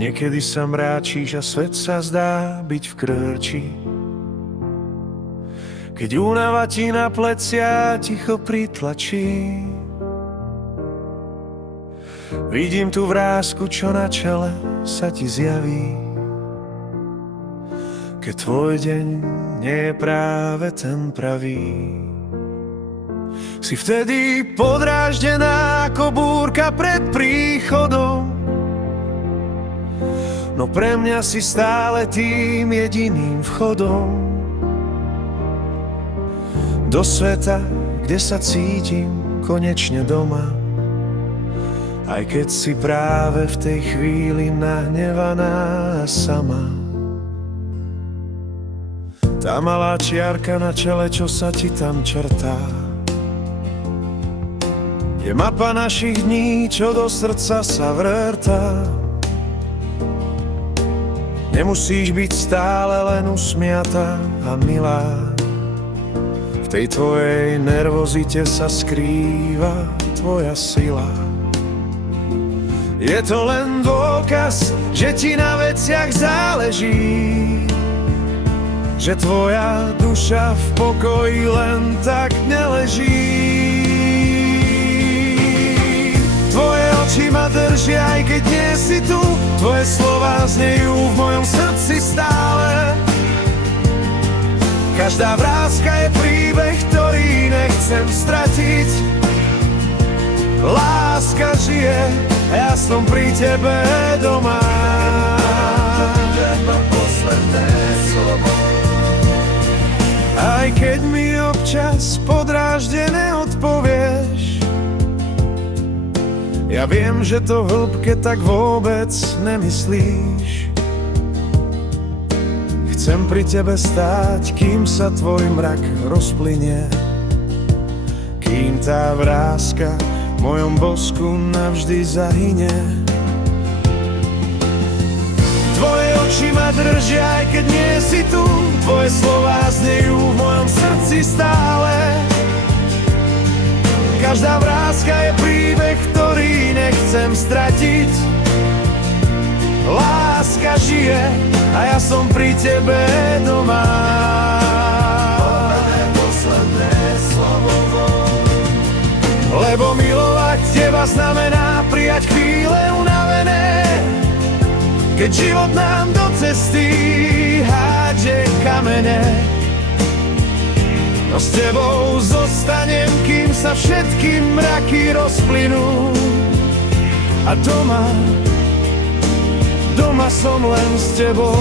Niekedy sa mráčiš a svet sa zdá byť v krči. Keď únava ti na plecia ticho pritlačí, vidím tú vrásku, čo na čele sa ti zjaví. Keď tvoj deň nie je práve ten pravý, si vtedy podráždená ako búrka pred príchodom. No pre mňa si stále tým jediným vchodom do sveta, kde sa cítim konečne doma. Aj keď si práve v tej chvíli nahnevaná a sama. Tá malá čiarka na čele, čo sa ti tam črtá, je mapa našich dní, čo do srdca sa vrtá. Nemusíš byť stále len usmiatá a milá, v tej tvojej nervozite sa skrýva tvoja sila. Je to len dôkaz, že ti na veciach záleží, že tvoja duša v pokoji len tak neleží. Tvoje oči ma držia, aj keď nie si tu, tvoje slová znejú v mojom srdci stále. Každá vráska je príbeh, ktorý nechcem stratiť. Láska žije, ja som pri tebe doma. Aj keď mi občas podráždené odpovieš, ja viem, že to v hĺbke tak vôbec nemyslíš. Chcem pri tebe stáť, kým sa tvoj mrak rozplynie, kým tá vráska v mojom bosku navždy zahynie. Tvoje oči ma držia, aj keď nie si tu, tvoje slová znejú v mojom srdci stále. Každá vráska je príbeh, ktorý nechcem stratiť. Láska žije a ja som pri tebe doma. Posledné slovo, lebo milovať teba znamená prijať chvíle unavené. Keď život nám do cesty hádže kamene, no s tebou zostanem, kým sa všetky mraky rozplynú. A doma som len s tebou.